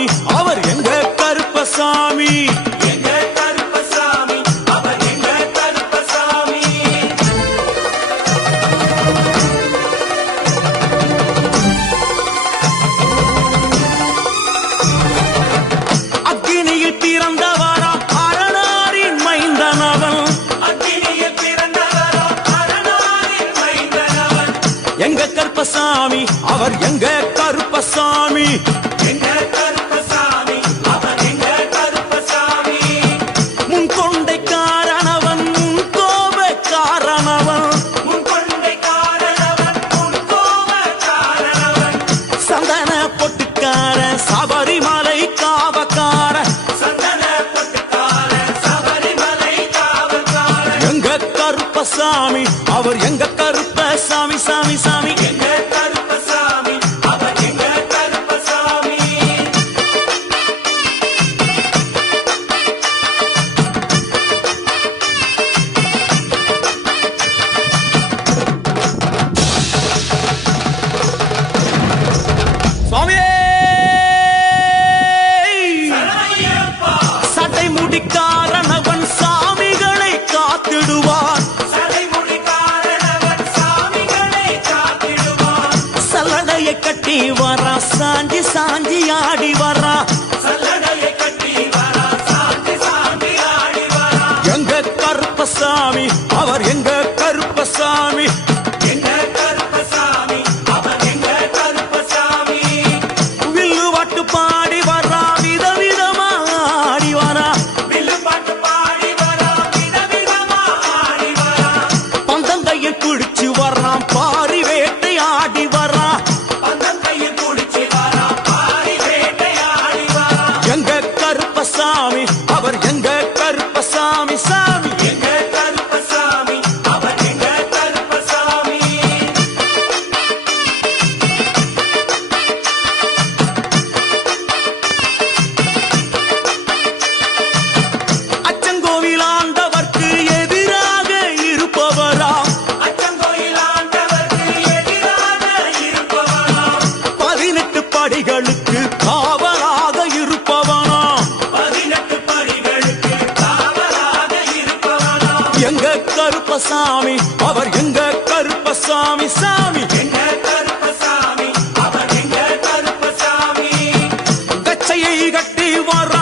கருப்பசாமி அவர் எங்க கருப்பசாமி. அக்கினியில் பிறந்தவரா அரணாரின் மைந்தனவன். எங்க கருப்பசாமி அவர் எங்க கருப்பசாமி. முன்கொண்டை காரணவன் முன்கோப காரணவன். சந்தன பொட்டுக்கார சபரிமலை காவக்கார. எங்க கருப்பசாமி அவர் எங்க கருப்பசாமி சாமி சாமி. சட்டை முடிக்காரணவன் சாமிகளை காத்திடுவான். சல்லடையை கட்டி வரா சாஞ்சி சாஞ்சி ஆடி வரா. எங்க கருப்பசாமி அவர் எங்க கருப்பசாமி. வில்லு வாட்டு பாடி வரா விதவிதமா ஆடி வரா. பந்தங்கையில் குடிச்சு வர்றான் பாரி வேட்டை ஆடி வரா. எங்க கருப்பசாமி அவர் எங்க கருப்பசாமி சாமி. அச்சங்கோவில் ஆண்டவர்க்கு எதிராக இருப்பவரா. 18 படிகளுக்கு காவலாக இருப்பவனா. எங்க கருப்பசாமி அவர் எங்க கருப்பசாமி சாமி. கச்சையை கட்டி வர